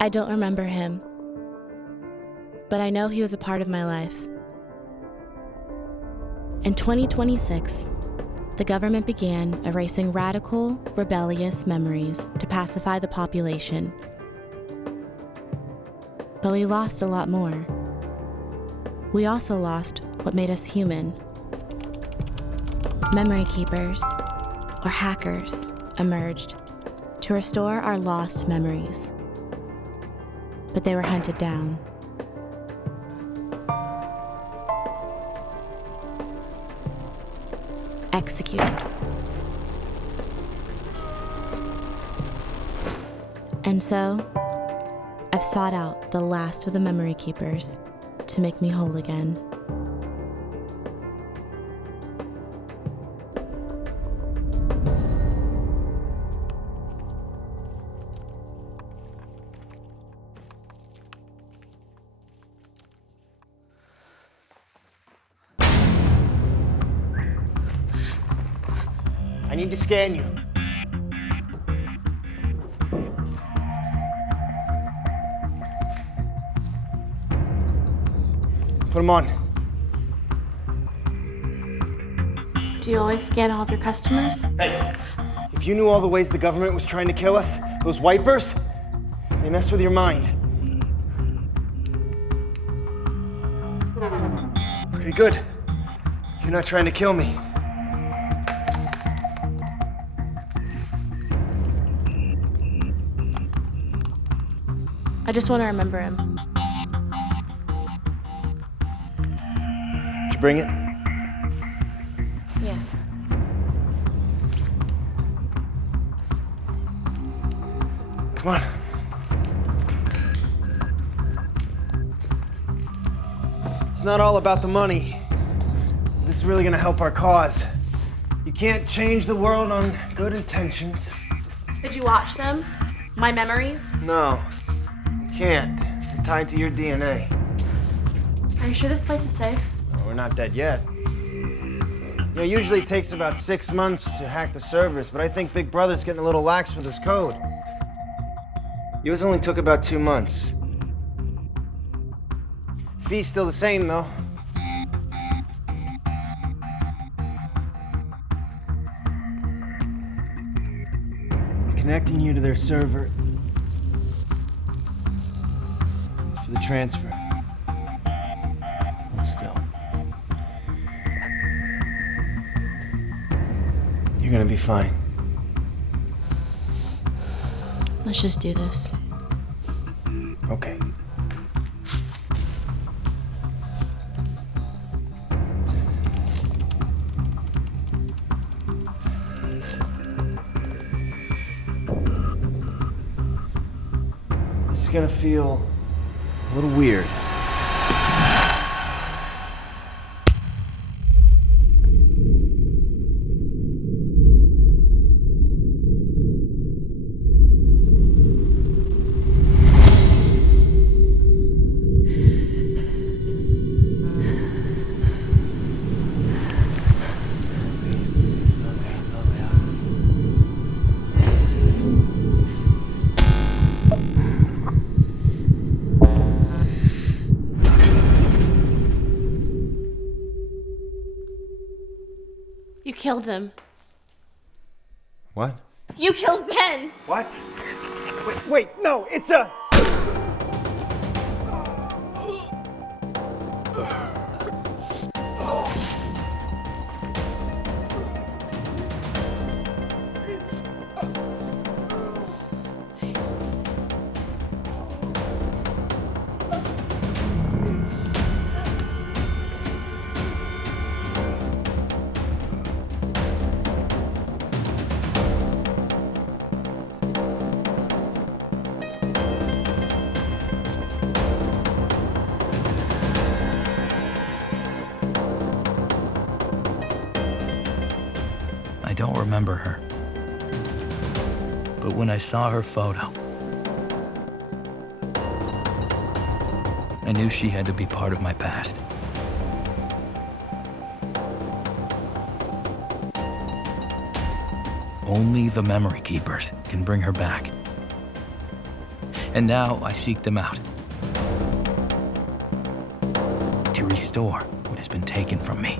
I don't remember him, but I know he was a part of my life. In 2026, the government began erasing radical, rebellious memories to pacify the population. But we lost a lot more. We also lost what made us human. Memory keepers, or hackers, emerged to restore our lost memories. But they were hunted down. Executed. And so, I've sought out the last of the memory keepers to make me whole again. I need to scan you. Put them on. Do you always scan all of your customers? Hey, if you knew all the ways the government was trying to kill us, those wipers, they mess with your mind. Okay, good. You're not trying to kill me. I just want to remember him. Did you bring it? Yeah. Come on. It's not all about the money. This is really gonna help our cause. You can't change the world on good intentions. Did you watch them? My memories? No, you can't. They're tied to your DNA. Are you sure this place is safe? Well, we're not dead yet. You know, usually it takes about 6 months to hack the servers, but I think Big Brother's getting a little lax with his code. Yours only took about 2 months. Fee's still the same, though. Connecting you to their server for the transfer. But still. You're gonna be fine. Let's just do this. Okay. This is gonna feel a little weird. You killed him. What? You killed Ben! What? Wait, no, it's a... I don't remember her. But when I saw her photo, I knew she had to be part of my past. Only the memory keepers can bring her back. and now I seek them out to restore what has been taken from me.